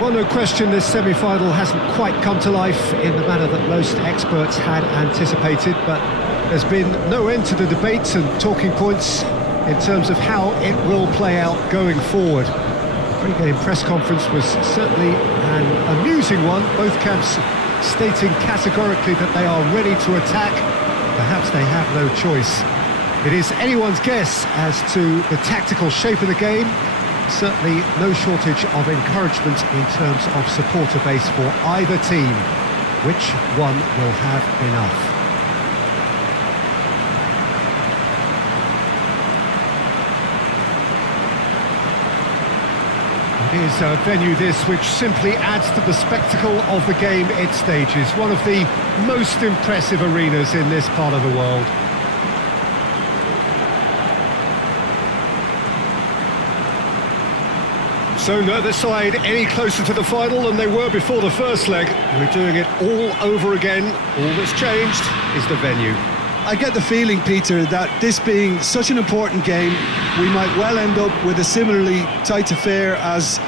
Well, no question, this semi-final hasn't quite come to life in the manner that most experts had anticipated, but there's been no end to the debates and talking points in terms of how it will play out going forward. The pre-game press conference was certainly an amusing one, both camps stating categorically that they are ready to attack. Perhaps they have no choice. It is anyone's guess as to the tactical shape of the game. Certainly no shortage of encouragement in terms of supporter base for either team. Which one will have enough? It is a venue this which simply adds to the spectacle of the game it stages. One of the most impressive arenas in this part of the world. So neither side any closer to the final than they were before the first leg. We're doing it all over again. All that's changed is the venue. I get the feeling, Peter, that this being such an important game, we might well end up with a similarly tight affair as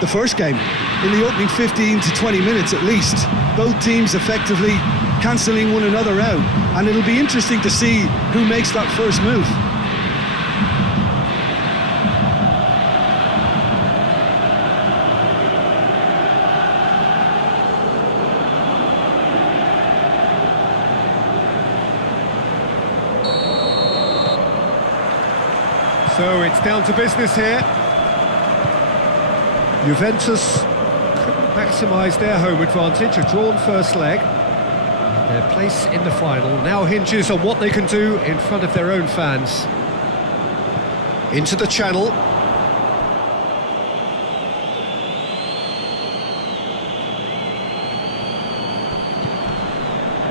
the first game. In the opening 15 to 20 minutes at least, both teams effectively cancelling one another out. And it'll be interesting to see who makes that first move. So it's down to business here. Juventus couldn't maximise their home advantage, a drawn first leg. Their place in the final now hinges on what they can do in front of their own fans. Into the channel.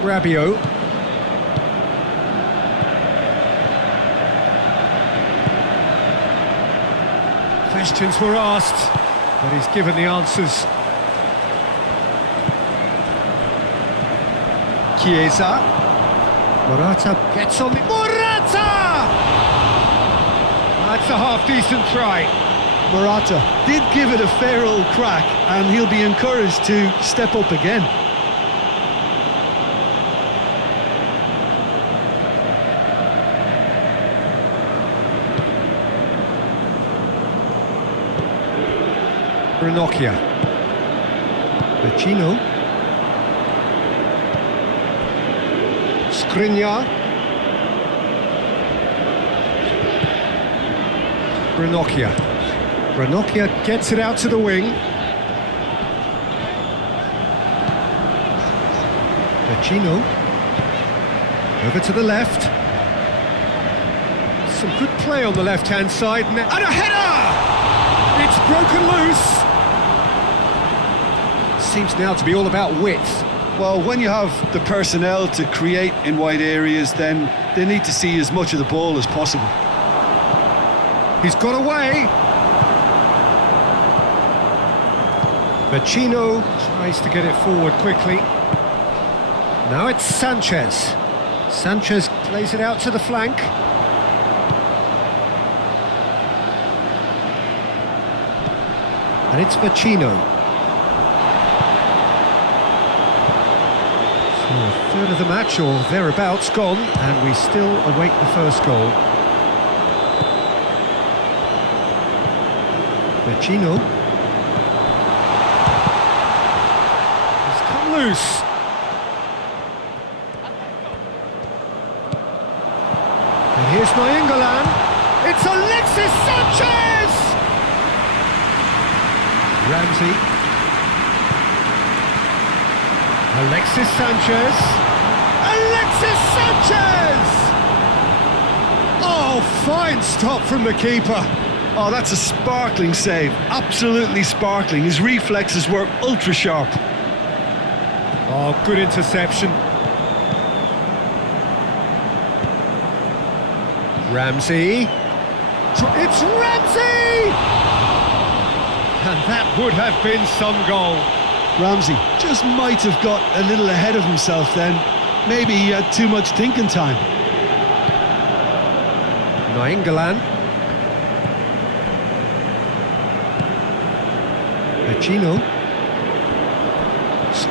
Rabiot. Questions were asked, but he's given the answers. Chiesa. Morata gets on the... Morata! That's a half-decent try. Morata did give it a fair old crack, and he'll be encouraged to step up again. Ranocchia. Vecino. Skriniar. Ranocchia. Ranocchia gets it out to the wing. Vecino. Over to the left. Some good play on the left-hand side. And a header! It's broken loose. Seems now to be all about width. Well, when you have the personnel to create in wide areas, then they need to see as much of the ball as possible. He's got away. Vecino tries to get it forward quickly. Now it's Sanchez. Sanchez plays it out to the flank. And it's Vecino. So a third of the match, or thereabouts, gone, and we still await the first goal. Vecino. He's come loose. And here's Nainggolan. It's Alexis Sanchez! Ramsey. Alexis Sanchez. Alexis Sanchez! Oh, fine stop from the keeper. Oh, that's a sparkling save. Absolutely sparkling. His reflexes were ultra sharp. Oh, good interception. Ramsey. It's Ramsey! And that would have been some goal. Ramsey just might have got a little ahead of himself then. Maybe he had too much thinking time. Nainggolan. Vecino.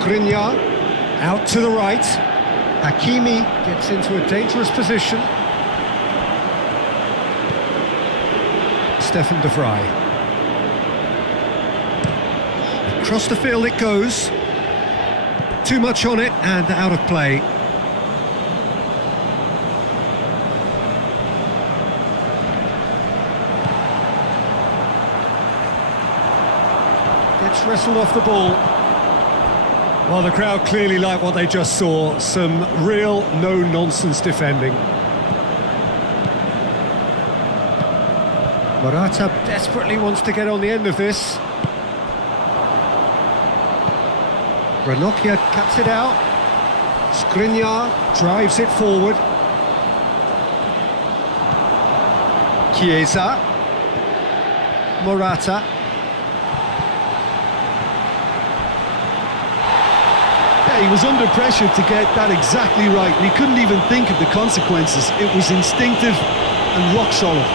Skriniar, out to the right. Hakimi gets into a dangerous position. Stefan de Vrij. Across the field it goes. Too much on it and out of play. Gets wrestled off the ball. Well, the crowd clearly like what they just saw. Some real no-nonsense defending. Morata desperately wants to get on the end of this. Ranocchia cuts it out. Skriniar drives it forward. Chiesa. Morata. Yeah, he was under pressure to get that exactly right, and he couldn't even think of the consequences. It was instinctive and rock solid.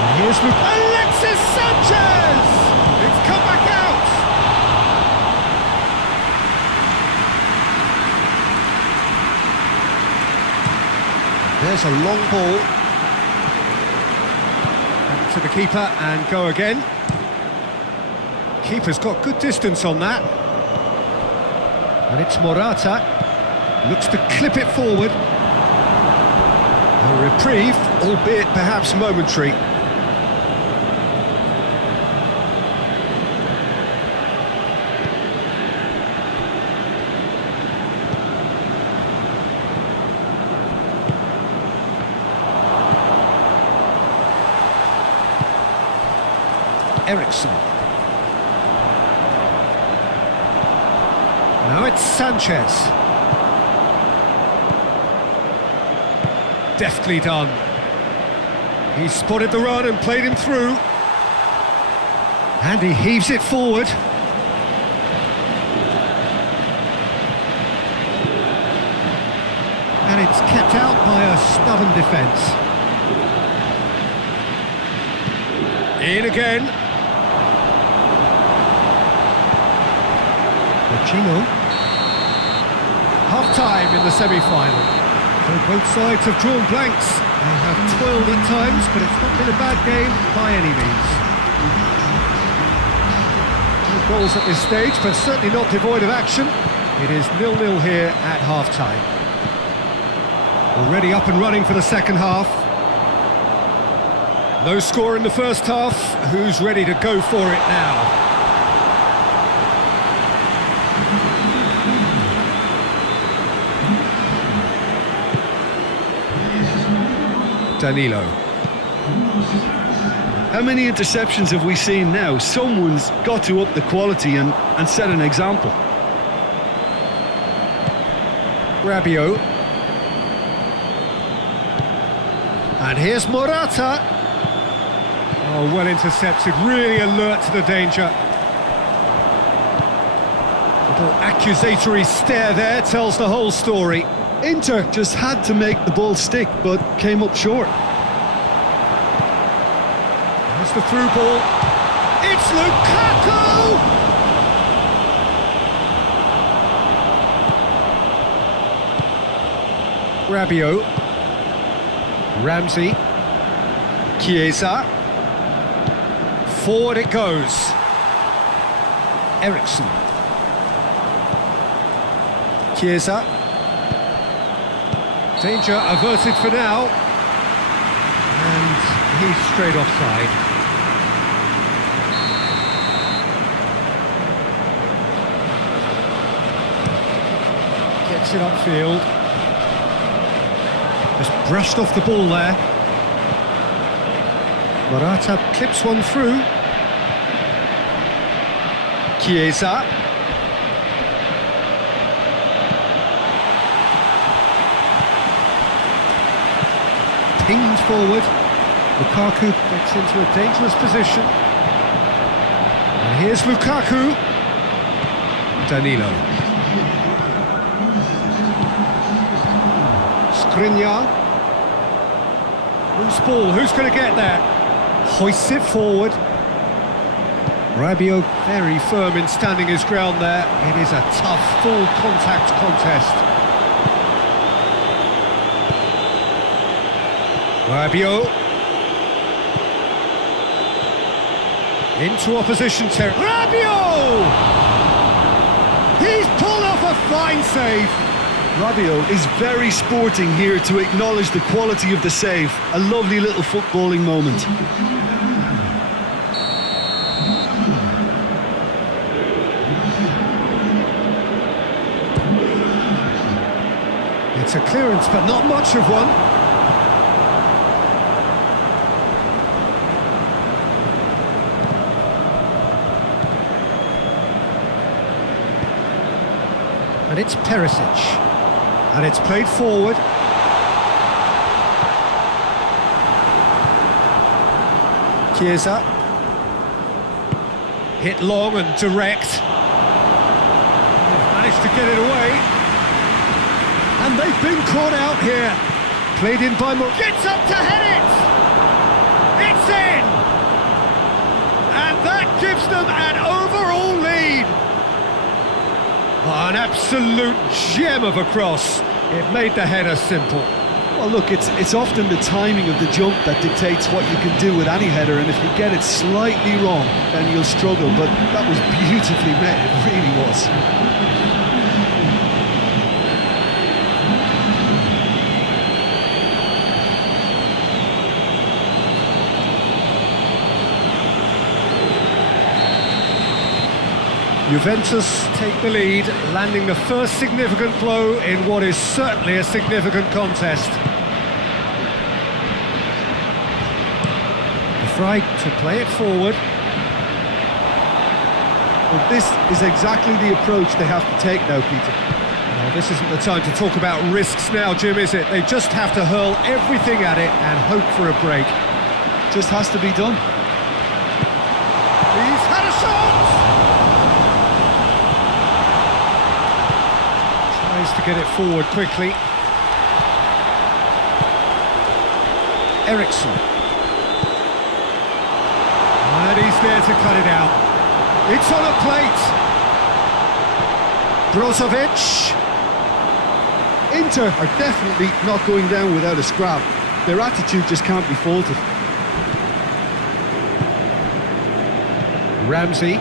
And here's Alexis Sanchez! It's come back out! There's a long ball. Back to the keeper and go again. Keeper's got good distance on that. And it's Morata. Looks to clip it forward. A reprieve, albeit perhaps momentary. Ericsson. Now it's Sanchez. Deftly done. He spotted the run and played him through. And he heaves it forward. And it's kept out by a stubborn defence. In again. Chino. Half-time in the semi-final. So both sides have drawn blanks. They have toiled at times, but it's not been a bad game by any means. No goals at this stage, but certainly not devoid of action. It is 0-0 here at half-time. Already up and running for the second half. No score in the first half. Who's ready to go for it now? Danilo. How many interceptions have we seen now? Someone's got to up the quality and set an example. Rabiot. And here's Morata. Oh, well intercepted, really alert to the danger. Little accusatory stare there tells the whole story. Inter just had to make the ball stick, but came up short. There's the through ball. It's Lukaku! Rabiot. Ramsey. Chiesa. Forward it goes. Ericsson. Chiesa. Danger averted for now. And he's straight offside. Gets it upfield. Just brushed off the ball there. Morata clips one through. Chiesa. Pinged forward. Lukaku gets into a dangerous position. And here's Lukaku. Danilo. Skriniar. Loose ball, who's going to get there? Hoists it forward. Rabiot very firm in standing his ground there. It is a tough, full contact contest. Rabiot. Into opposition territory. Rabiot! He's pulled off a fine save. Rabiot is very sporting here to acknowledge the quality of the save. A lovely little footballing moment. It's a clearance, but not much of one. And it's Perisic. And it's played forward. Chiesa. Hit long and direct. Managed to get it away. And they've been caught out here. Played in by Mo. Gets up to head it! It's in! And that gives them an overall lead. Oh, an absolute gem of a cross. It made the header simple. Well, look, it's often the timing of the jump that dictates what you can do with any header, and if you get it slightly wrong, then you'll struggle, but that was beautifully made, it really was. Juventus take the lead, landing the first significant blow in what is certainly a significant contest. The Frey to play it forward. Well, this is exactly the approach they have to take now, Peter. Well, this isn't the time to talk about risks now, Jim, is it? They just have to hurl everything at it and hope for a break. Just has to be done. He's had a shot! To get it forward quickly. Eriksson. And he's there to cut it out. It's on a plate. Brozovic. Inter are definitely not going down without a scrap. Their attitude just can't be faulted. Ramsey.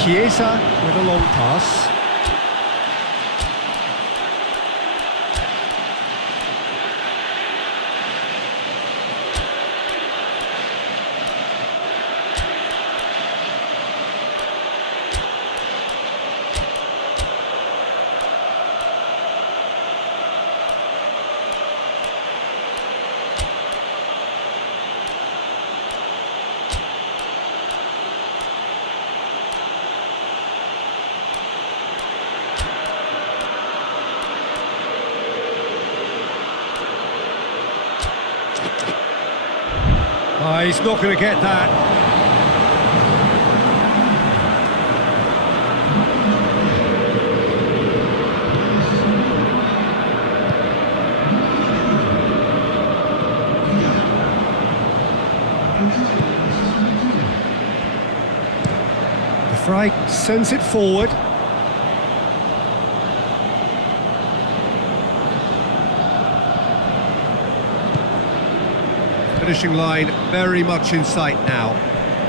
Chiesa with a long pass. Oh, he's not going to get that. The Frey sends it forward. Finishing line very much in sight now.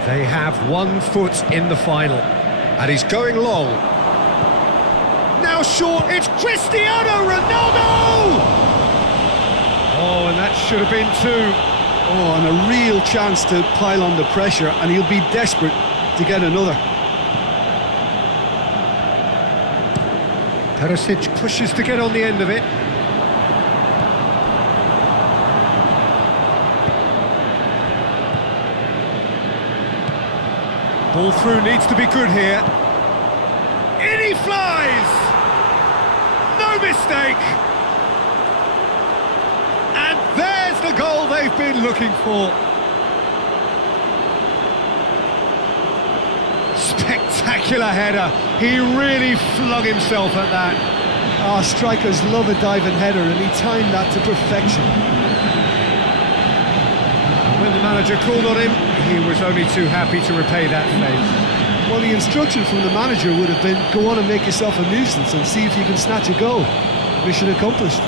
They have 1 foot in the final. And he's going long. Now short, it's Cristiano Ronaldo! Oh, and that should have been 2. Oh, and a real chance to pile on the pressure, and he'll be desperate to get another. Perisic pushes to get on the end of it. Ball through needs to be good here. In he flies! No mistake! And there's the goal they've been looking for. Spectacular header. He really flung himself at that. Ah, strikers love a diving header, and he timed that to perfection. When the manager called on him, he was only too happy to repay that favour. Well, the instruction from the manager would have been, go on and make yourself a nuisance and see if you can snatch a goal. Mission accomplished.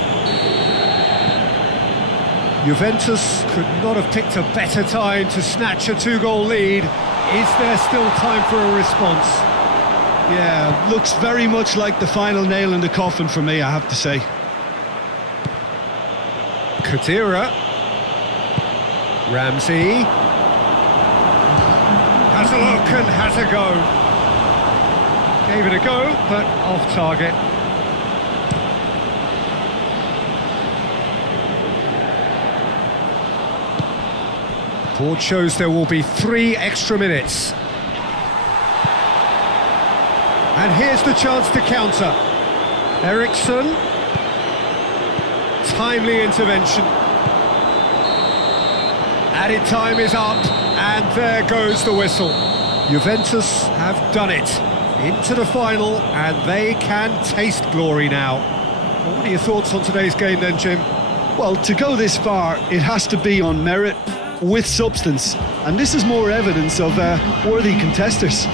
Juventus could not have picked a better time to snatch a two-goal lead. Is there still time for a response? Yeah, looks very much like the final nail in the coffin for me, I have to say. Kadira. Ramsey. Has a look and has a go. Gave it a go, but off target. Board shows there will be 3 extra minutes. And here's the chance to counter. Eriksson. Timely intervention. Added time is up, and there goes the whistle. Juventus have done it. Into the final, and they can taste glory now. Well, what are your thoughts on today's game then, Jim? Well, to go this far, it has to be on merit, with substance, and this is more evidence of worthy contesters.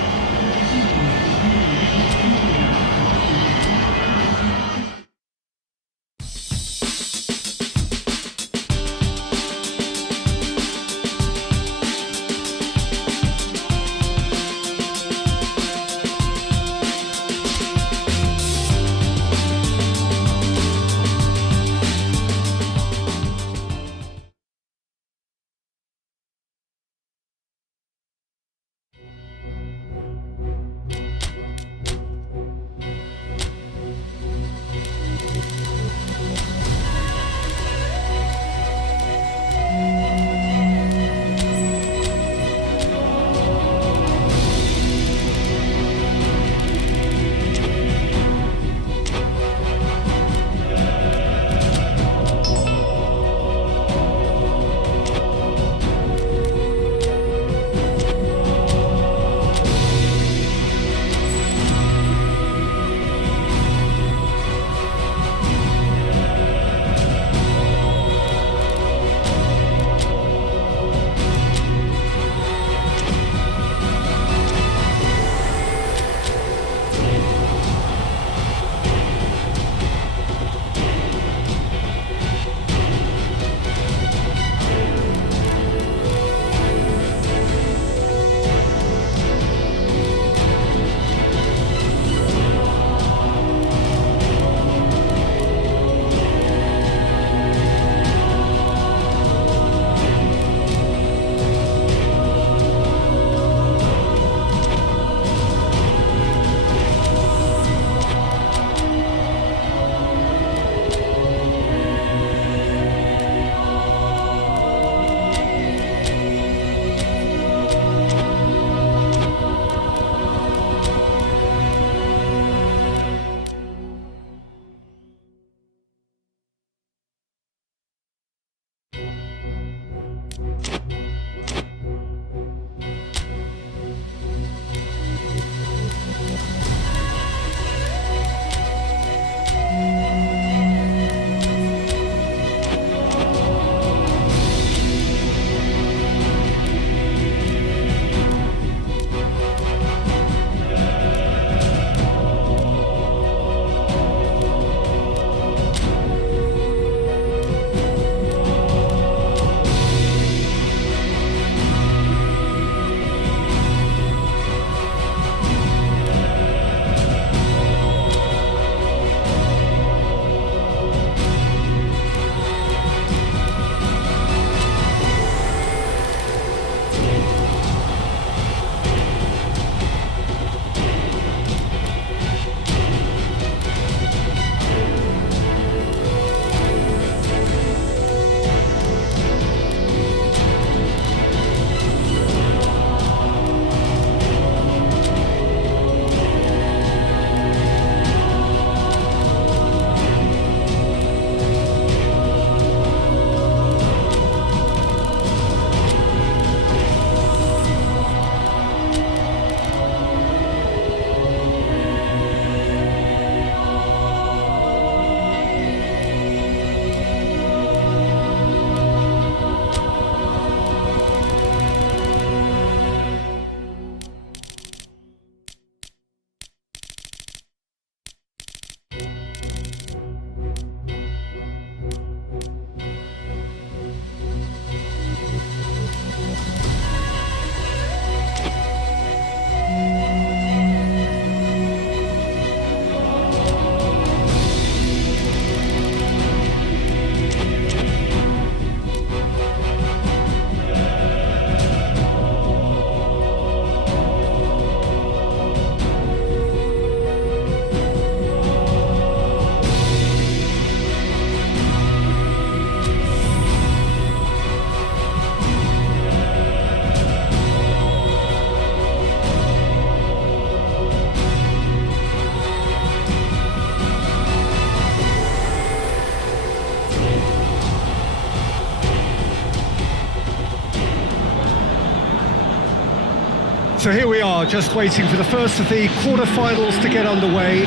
So here we are, just waiting for the first of the quarter-finals to get underway.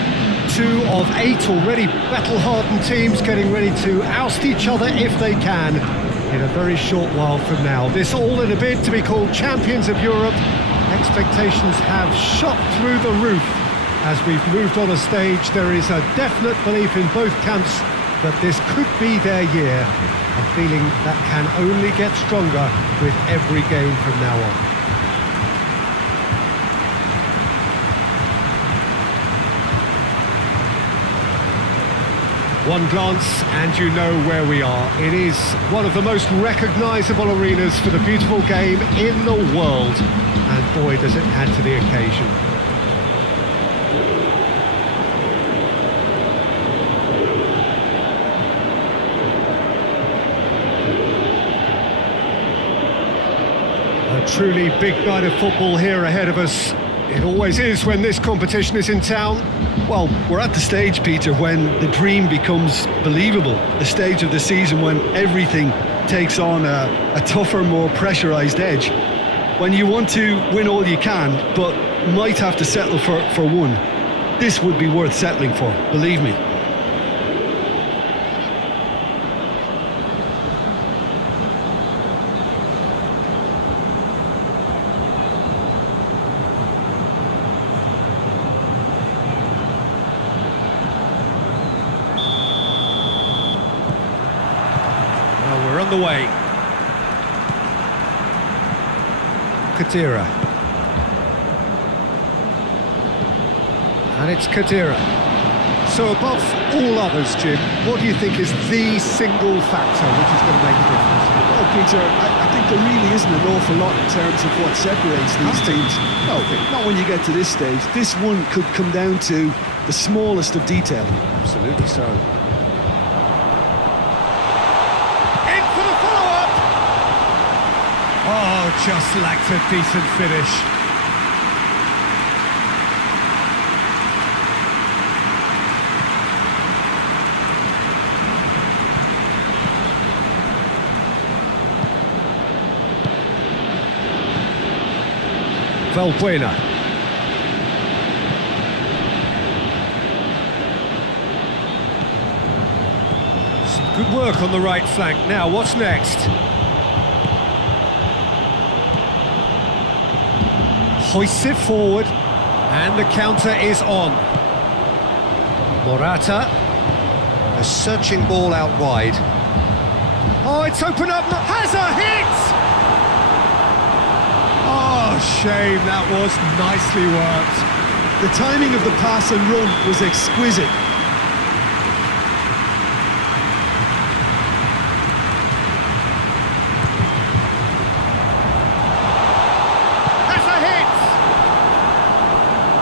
2 of 8 already battle-hardened teams getting ready to oust each other if they can in a very short while from now. This all in a bid to be called champions of Europe. Expectations have shot through the roof. As we've moved on a stage, there is a definite belief in both camps that this could be their year. A feeling that can only get stronger with every game from now on. One glance and you know where we are. It is one of the most recognisable arenas for the beautiful game in the world. And boy, does it add to the occasion. A truly big night of football here ahead of us. It always is when this competition is in town. Well, we're at the stage, Peter, when the dream becomes believable. The stage of the season when everything takes on a tougher, more pressurised edge. When you want to win all you can, but might have to settle for one. This would be worth settling for, believe me. The way. Khedira. And it's Khedira. So above all others, Jim, what do you think is the single factor which is going to make a difference? Well, Peter, I think there really isn't an awful lot in terms of what separates these teams. No, not when you get to this stage. This one could come down to the smallest of detail. Absolutely so. Oh, just lacked a decent finish. Valbuena. Some good work on the right flank. Now, what's next? Hoists it forward, and the counter is on. Morata, a searching ball out wide. Oh, it's open up, has a hit! Oh, shame, that was nicely worked. The timing of the pass and run was exquisite.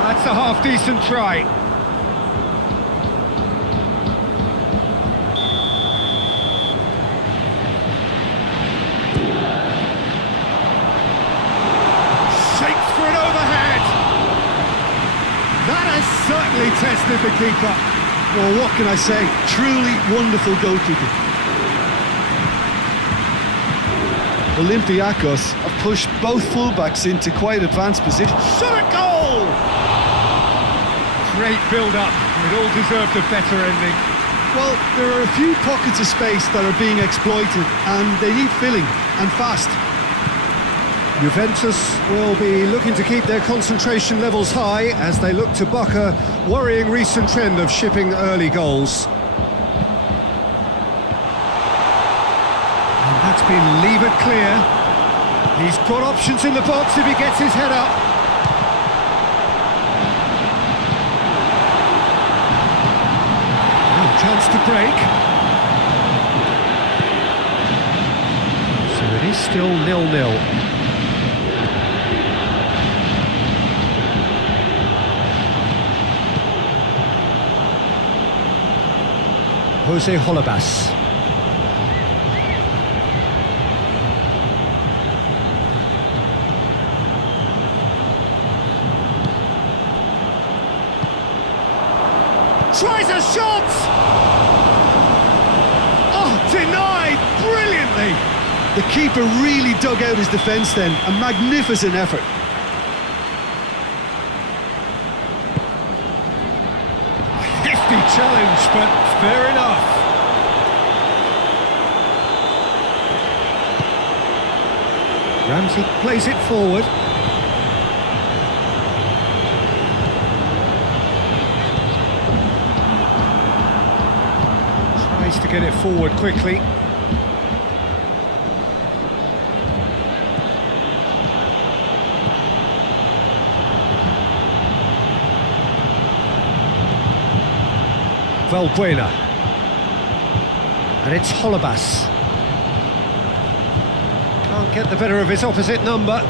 That's a half-decent try. Shakes for an overhead. That has certainly tested the keeper. Well, what can I say? Truly wonderful goalkeeping. Olympiacos have pushed both fullbacks into quite advanced positions. Shot at goal! Great build-up. It all deserved a better ending. Well, there are a few pockets of space that are being exploited, and they need filling, and fast. Juventus will be looking to keep their concentration levels high as they look to buck a worrying recent trend of shipping early goals. And that's been levered clear. He's got options in the box if he gets his head up. Chance to break. So it is still 0-0. Jose Holebas. Tries a shot! Oh, denied brilliantly! The keeper really dug out his defence then, a magnificent effort. challenge, but fair enough. Ramsey plays it forward. Tries to get it forward quickly. Valbuena. And it's Holebas. Can't get the better of his opposite number.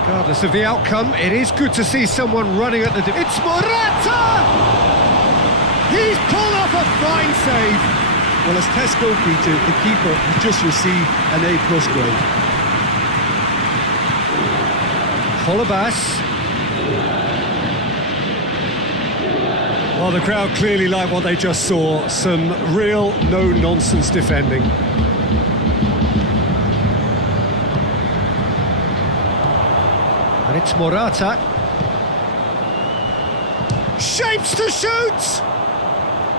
Regardless of the outcome, it is good to see someone running at the... It's Morata! He's pulled off a fine save. Well, as test goalkeeper, the keeper has just received an A+ grade. Holebas. Well, the crowd clearly like what they just saw. Some real no-nonsense defending. And it's Morata. Shapes to shoot!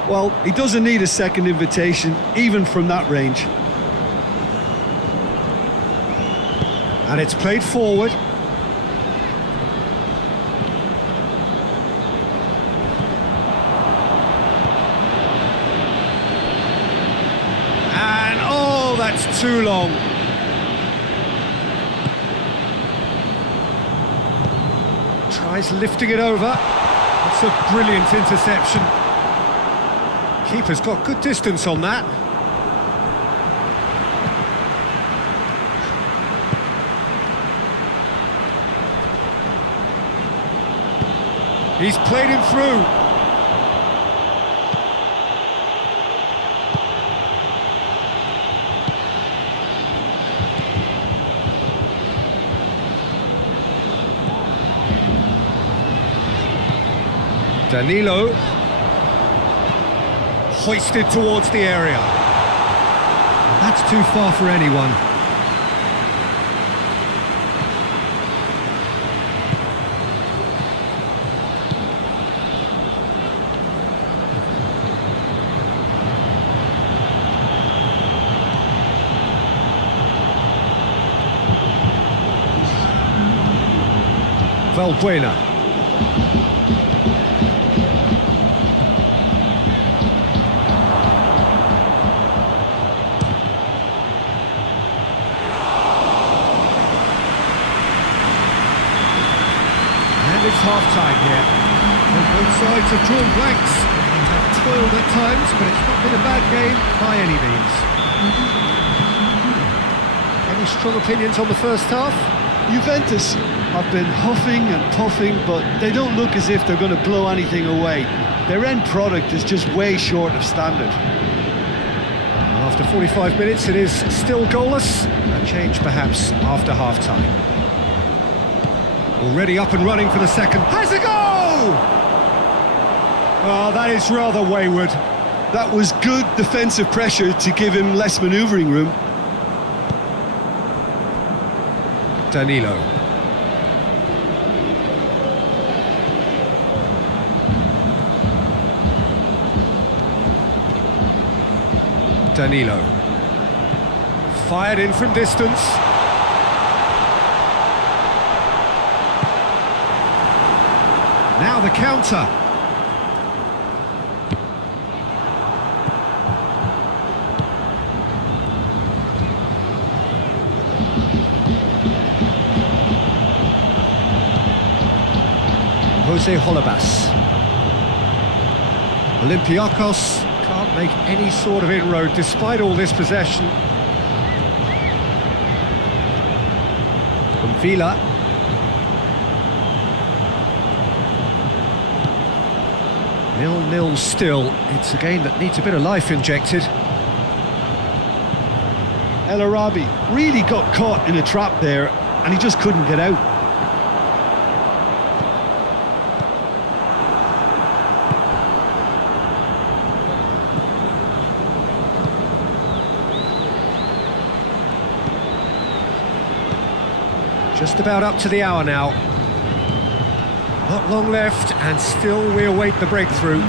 Well, he doesn't need a second invitation, even from that range. And it's played forward. And, oh, that's too long. Tries lifting it over. That's a brilliant interception. Keeper's got good distance on that. He's played him through. Danilo. Hoisted towards the area. That's too far for anyone. Valbuena. It's half-time here. And both sides have drawn blanks. They have toiled at times, but it's not been a bad game by any means. Any strong opinions on the first half? Juventus have been huffing and puffing, but they don't look as if they're going to blow anything away. Their end product is just way short of standard. After 45 minutes, it is still goalless. A change perhaps after half-time. Already up and running for the second. Has a goal! Oh, that is rather wayward. That was good defensive pressure to give him less manoeuvring room. Danilo. Danilo. Fired in from distance. Now the counter. Jose Holebas. Olympiacos can't make any sort of inroad despite all this possession. From Villa. 0-0 still. It's a game that needs a bit of life injected. El Arabi really got caught in a trap there, and he just couldn't get out. Just about up to the hour now. Not long left, and still we await the breakthrough.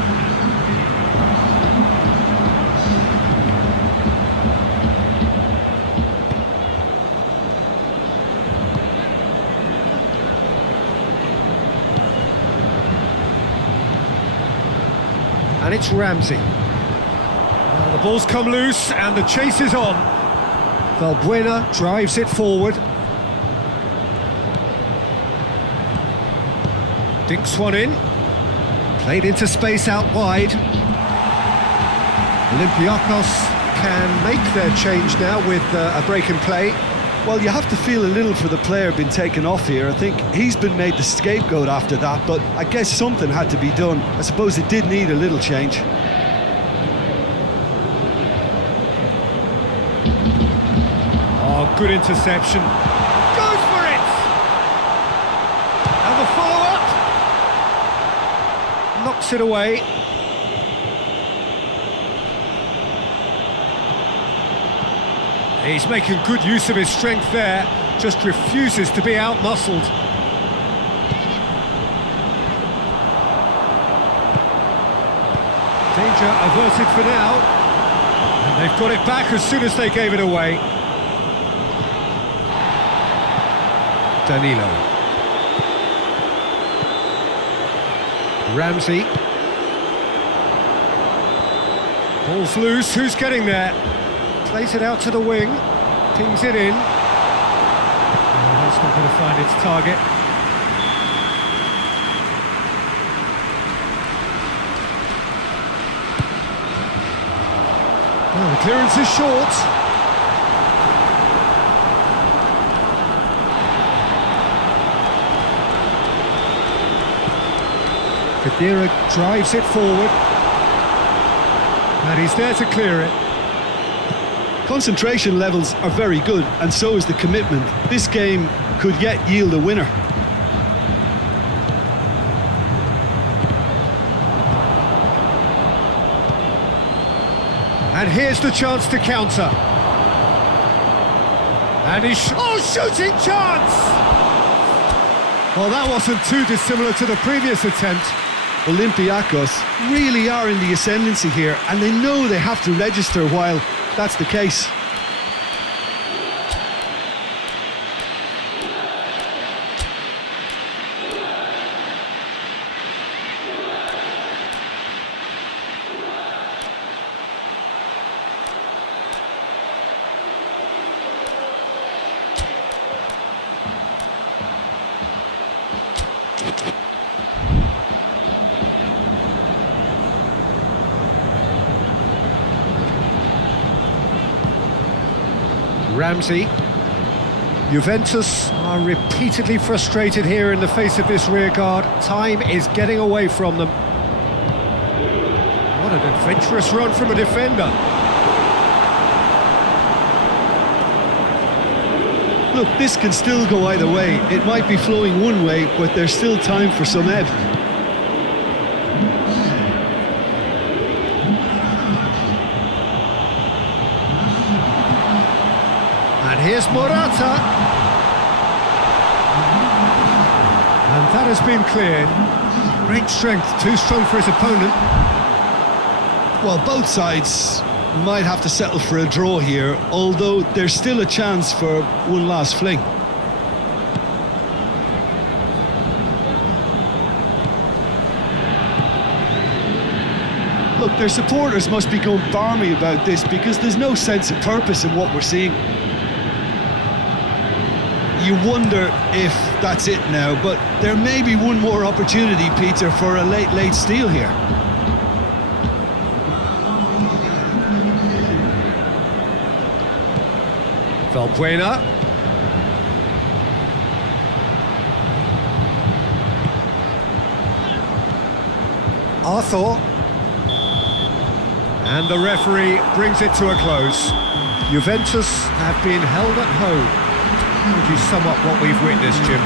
And it's Ramsey. Well, the ball's come loose and the chase is on. Valbuena drives it forward. Dinks one in. Played into space out wide. Olympiacos can make their change now with a break in play. Well, you have to feel a little for the player being taken off here. I think he's been made the scapegoat after that, but I guess something had to be done. I suppose it did need a little change. Oh, good interception. Goes for it! And the follow-up. Knocks it away. He's making good use of his strength there, just refuses to be out-muscled. Danger averted for now. And they've got it back as soon as they gave it away. Danilo. Ramsey. Ball's loose, who's getting there? Plays it out to the wing, pings it in. Oh, that's not going to find its target. Oh, the clearance is short. Khedira drives it forward. And he's there to clear it. Concentration levels are very good, and so is the commitment. This game could yet yield a winner. And here's the chance to counter. And shooting chance! Well, that wasn't too dissimilar to the previous attempt. Olympiacos really are in the ascendancy here, and they know they have to register while that's the case. Ramsey. Juventus are repeatedly frustrated here in the face of this rearguard. Time is getting away from them. What an adventurous run from a defender. Look, this can still go either way. It might be flowing one way, but there's still time for some ebb. And here's Morata. And that has been cleared. Great strength, too strong for his opponent. Well, both sides might have to settle for a draw here, although there's still a chance for one last fling. Look, their supporters must be going balmy about this because there's no sense of purpose in what we're seeing. You wonder if that's it now, but there may be one more opportunity, Peter, for a late steal here. Valbuena. Arthur. And the referee brings it to a close. Juventus have been held at home. How would you sum up what we've witnessed, Jim?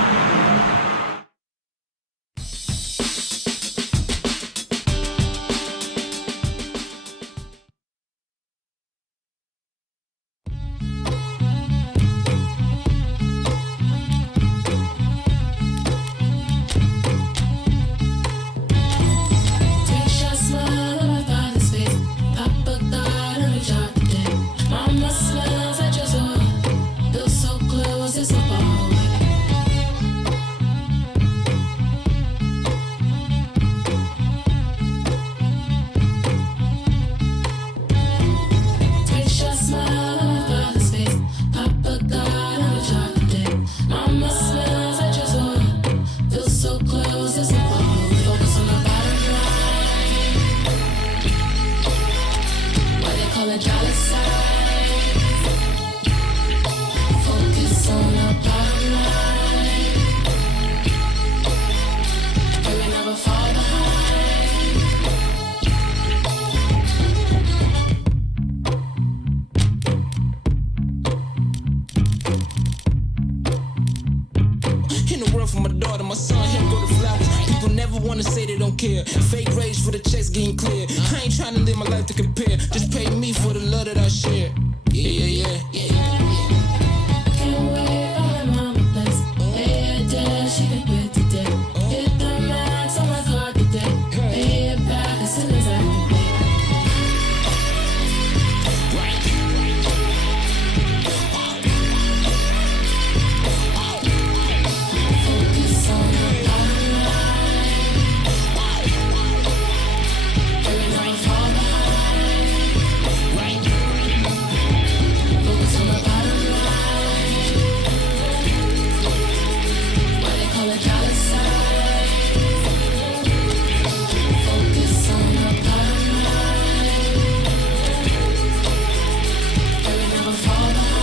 Mama smiles at your door. Feels so close, it's so far away. Take shot smile on my father's face. Papa got on a chocolate day. Mama smiles at your door. Feels so close, it's so far away. Focus on the bottom line. Why they call it dollar sign? Focus on the bottom line. We will never fall behind. In the world for my daughter, my son, him go to flowers. People never wanna say they don't care. Fake rage for the checks getting clear. I ain't trying to live my life to compare. Just pay me for the love that I share. Yeah. Can't wait for my mama place. Pay her debt, she can quit today. Hit the max on my card today. Pay it back as soon as I can pay. Focus on the bottom line. We will never fall behind. Focus on the bottom line. Why they call it dollar sign? Focus on the bottom line. We will never fall behind.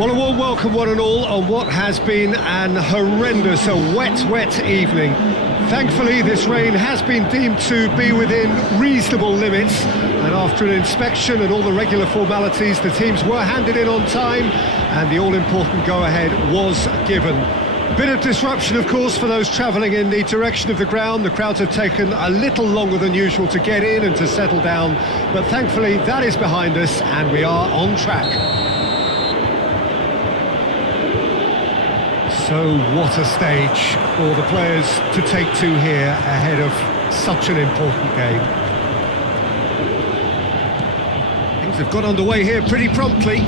Well, a warm welcome one and all on what has been an horrendous, wet evening. Thankfully, this rain has been deemed to be within reasonable limits, and after an inspection and all the regular formalities, the teams were handed in on time and the all-important go-ahead was given. Bit of disruption, of course, for those travelling in the direction of the ground. The crowds have taken a little longer than usual to get in and to settle down, but thankfully that is behind us and we are on track. So what a stage for the players to take to here ahead of such an important game. Things have got underway here pretty promptly.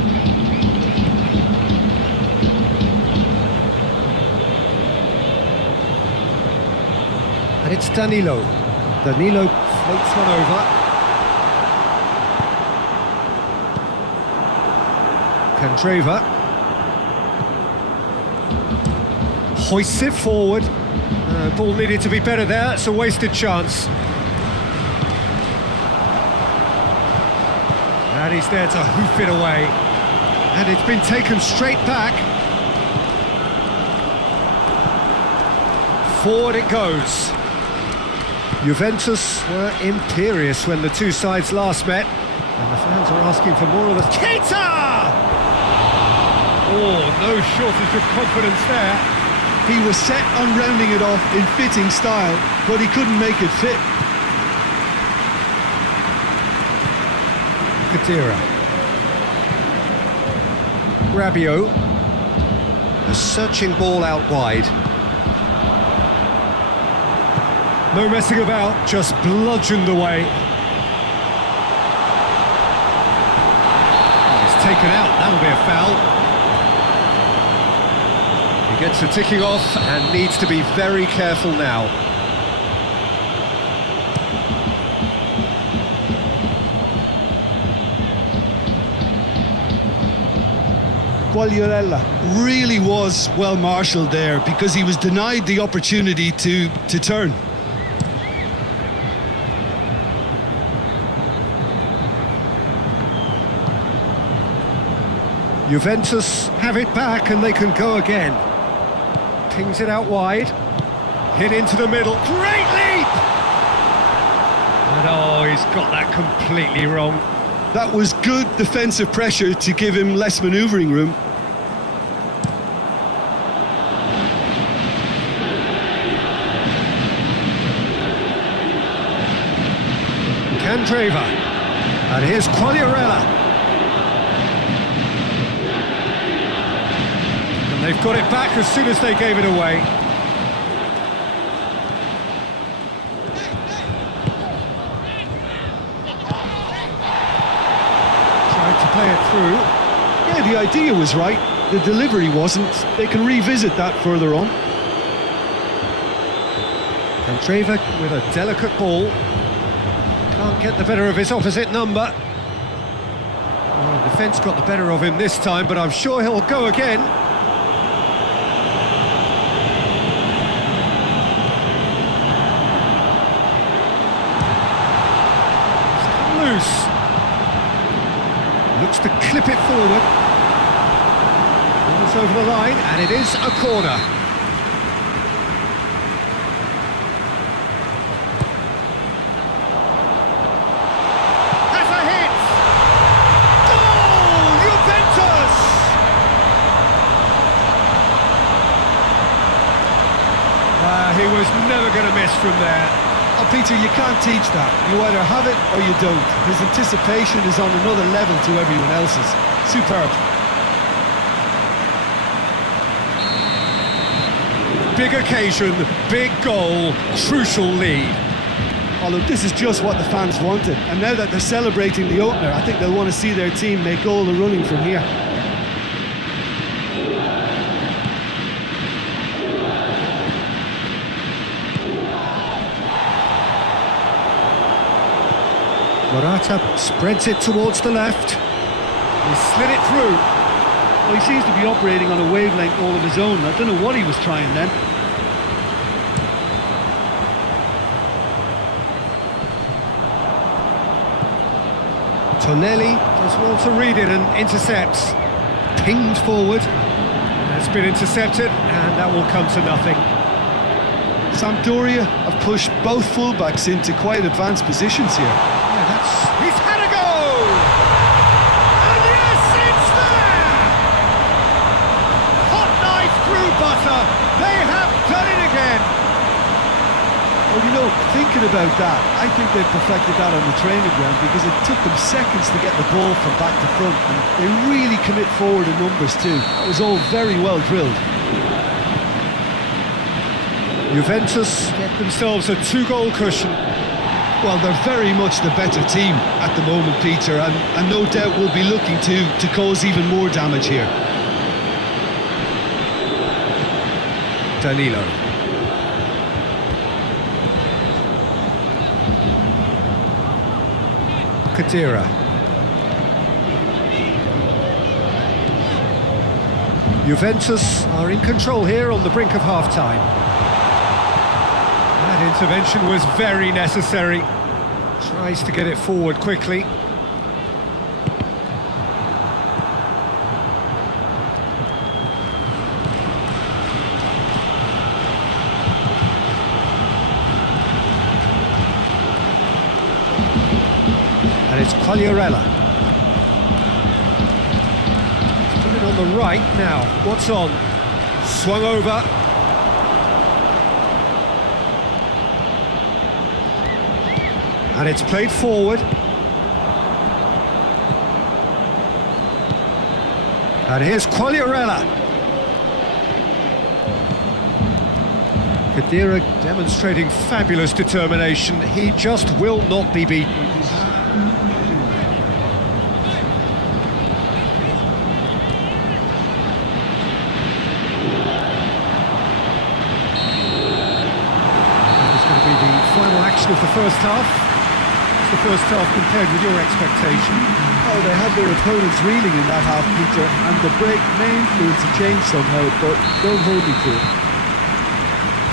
And it's Danilo. Danilo floats one over. Candreva. Hoists it forward. Ball needed to be better there, it's a wasted chance. And he's there to hoof it away. And it's been taken straight back. Forward it goes. Juventus were imperious when the two sides last met. And the fans are asking for more of the... Keita! Oh, no shortage of confidence there. He was set on rounding it off in fitting style, but he couldn't make it fit. Kadira. Rabiot. A searching ball out wide. No messing about, just bludgeoned away. It's taken out, that'll be a foul. He gets the ticking off and needs to be very careful now. Quagliarella really was well marshalled there because he was denied the opportunity to turn. Juventus have it back and they can go again. Pings it out wide. Hit into the middle. Great leap! And oh, he's got that completely wrong. That was good defensive pressure to give him less manoeuvring room. Candreva. And here's Quagliarella. They've got it back as soon as they gave it away. Tried to play it through. Yeah, the idea was right. The delivery wasn't. They can revisit that further on. Candreva with a delicate ball. Can't get the better of his opposite number. Well, the defence got the better of him this time, but I'm sure he'll go again. Loose. Looks to clip it forward. It's over the line, and it is a corner. Has a hit! Goal! Juventus! He was never going to miss from there. Oh, Peter, you can't teach that. You either have it or you don't. His anticipation is on another level to everyone else's. Superb. Big occasion, big goal, crucial lead. Oh, look, this is just what the fans wanted. And now that they're celebrating the opener, I think they'll want to see their team make all the running from here. Morata spreads it towards the left. He slid it through. Well, he seems to be operating on a wavelength all of his own. I don't know what he was trying then. Tonelli does well to read it and intercepts. Pinged forward. It's been intercepted, and that will come to nothing. Sampdoria have pushed both fullbacks into quite advanced positions here. He's had a go! And yes, it's there! Hot knife through butter. They have done it again. Well, you know, thinking about that, I think they perfected that on the training ground because it took them seconds to get the ball from back to front, and they really commit forward in numbers too. That was all very well drilled. Juventus get themselves a 2-goal cushion. Well, they're very much the better team at the moment, Peter, and no doubt will be looking to cause even more damage here. Danilo. Khedira. Juventus are in control here on the brink of half-time. That intervention was very necessary. Tries to get it forward quickly. And it's Quagliarella. On the right now, what's on? Swung over. And it's played forward. And here's Quagliarella. Khedira demonstrating fabulous determination. He just will not be beaten. Final action of the first half. What's the first half compared with your expectation? Oh, they had their opponents reeling in that half, Peter, and the break may influence a change somehow, but don't hold me to it.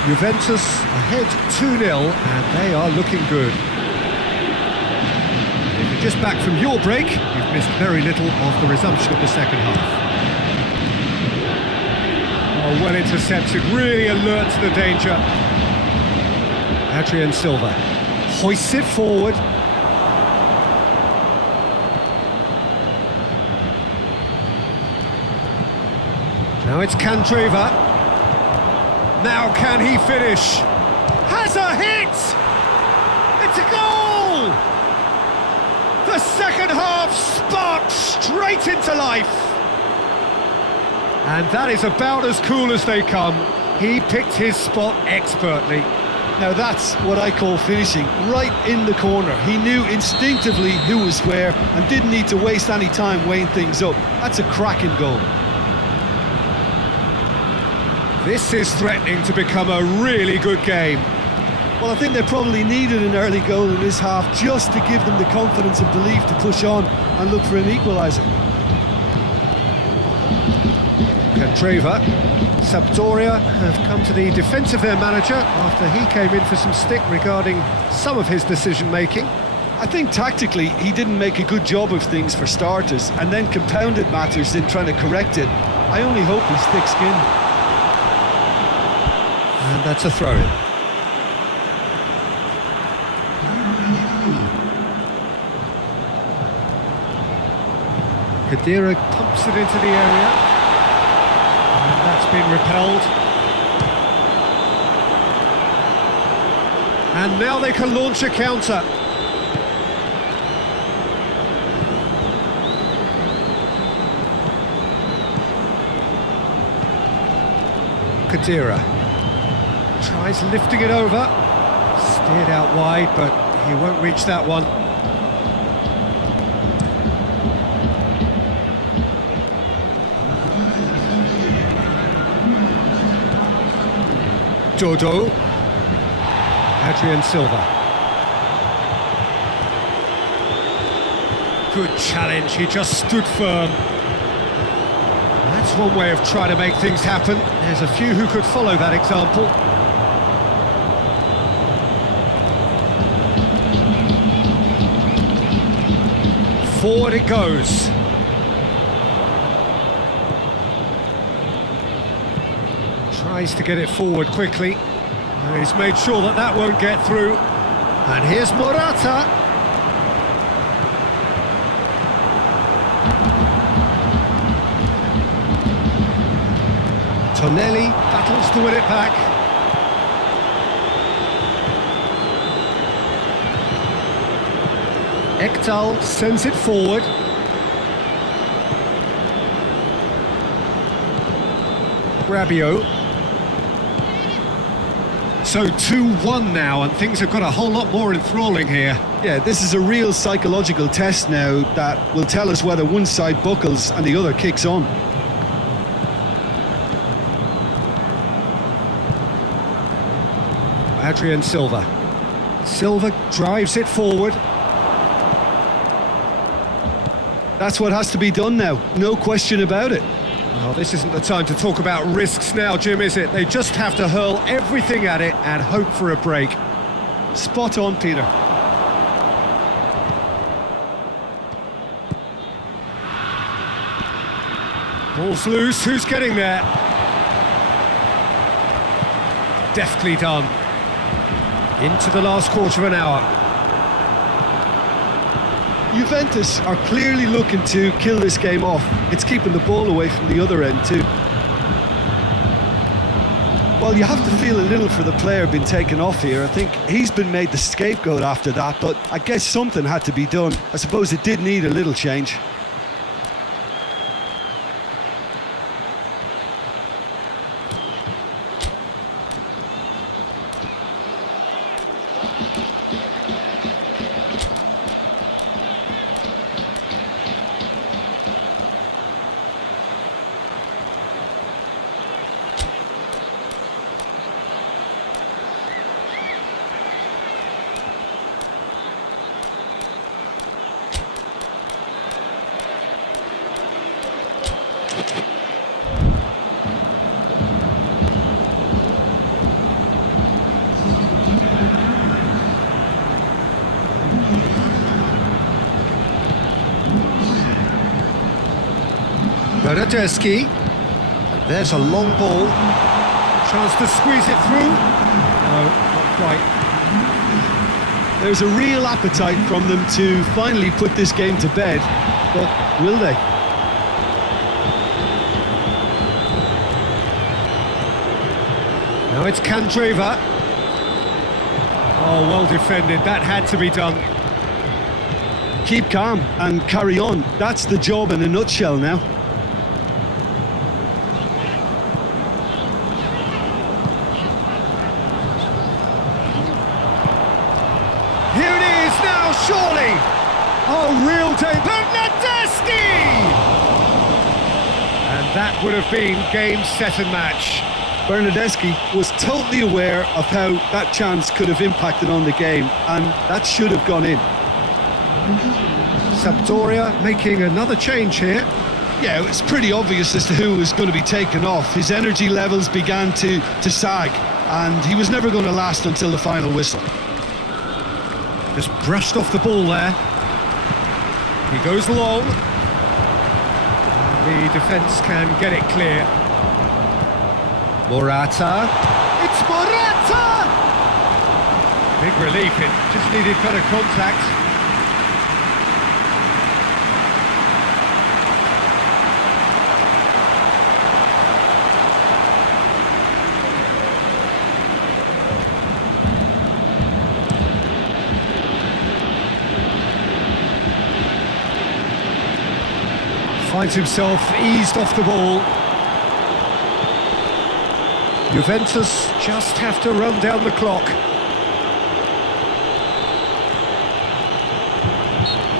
Juventus ahead 2-0, and they are looking good. If you're just back from your break, you've missed very little of the resumption of the second half. Oh, well intercepted, really alert to the danger. Adrian Silva hoists it forward. Now it's Candreva. Now can he finish? Has a hit! It's a goal! The second half sparked straight into life. And that is about as cool as they come. He picked his spot expertly. Now that's what I call finishing, right in the corner. He knew instinctively who was where and didn't need to waste any time weighing things up. That's a cracking goal. This is threatening to become a really good game. Well, I think they probably needed an early goal in this half just to give them the confidence and belief to push on and look for an equaliser. Candreva. Sampdoria have come to the defence of their manager after he came in for some stick regarding some of his decision-making. I think tactically he didn't make a good job of things for starters, and then compounded matters in trying to correct it. I only hope he's thick-skinned. And that's a throw-in. Khedira pumps it into the area. That's been repelled. And now they can launch a counter. Khedira tries lifting it over. Steered out wide, but he won't reach that one. Dodo. Adrian Silva. Good challenge, he just stood firm. That's one way of trying to make things happen. There's a few who could follow that example. Forward it goes. Tries to get it forward quickly. And he's made sure that that won't get through. And here's Morata. Tonelli battles to win it back. Ekdal sends it forward. Rabiot. So 2-1 now, and things have got a whole lot more enthralling here. Yeah, this is a real psychological test now that will tell us whether one side buckles and the other kicks on. Adrian Silva. Silva drives it forward. That's what has to be done now, no question about it. Well, this isn't the time to talk about risks now, Jim, is it? They just have to hurl everything at it and hope for a break. Spot on, Peter. Ball's loose, who's getting there? Deftly done. Into the last quarter of an hour. Juventus are clearly looking to kill this game off. It's keeping the ball away from the other end too. Well, you have to feel a little for the player being taken off here. I think he's been made the scapegoat after that, but I guess something had to be done. I suppose it did need a little change. Bernardeschi. There's a long ball. Chance to squeeze it through. No, not quite. There's a real appetite from them to finally put this game to bed, but will they? Now it's Candreva. Oh, well defended. That had to be done. Keep calm and carry on. That's the job in a nutshell now. Here it is now, surely! Oh, real danger. Bernardeschi! And that would have been game, set and match. Bernardeschi was totally aware of how that chance could have impacted on the game, and that should have gone in. Sampdoria making another change here. Yeah, it's pretty obvious as to who was going to be taken off. His energy levels began to sag, and he was never going to last until the final whistle. Just brushed off the ball there. He goes long. The defence can get it clear. Morata. It's Morata! Big relief, it just needed better contact. Finds himself eased off the ball. Juventus just have to run down the clock.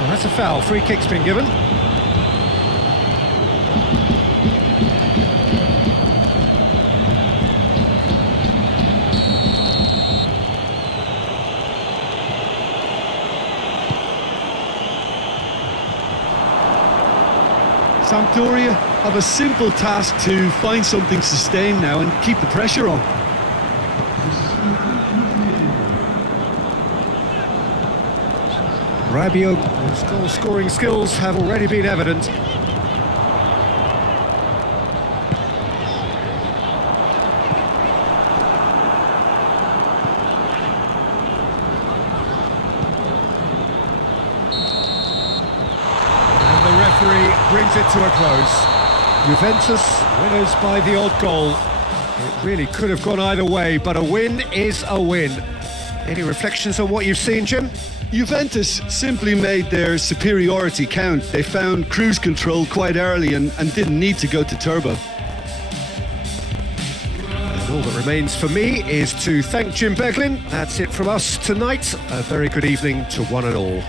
Well, that's a foul. Free kick's been given. Sampdoria have a simple task to find something sustained now and keep the pressure on. Rabiot's goal-scoring skills have already been evident. Brings it to a close. Juventus winners by the odd goal. It really could have gone either way, but a win is a win. Any reflections on what you've seen, Jim? Juventus simply made their superiority count. They found cruise control quite early and didn't need to go to turbo. And all that remains for me is to thank Jim Beglin. That's it from us tonight. A very good evening to one and all.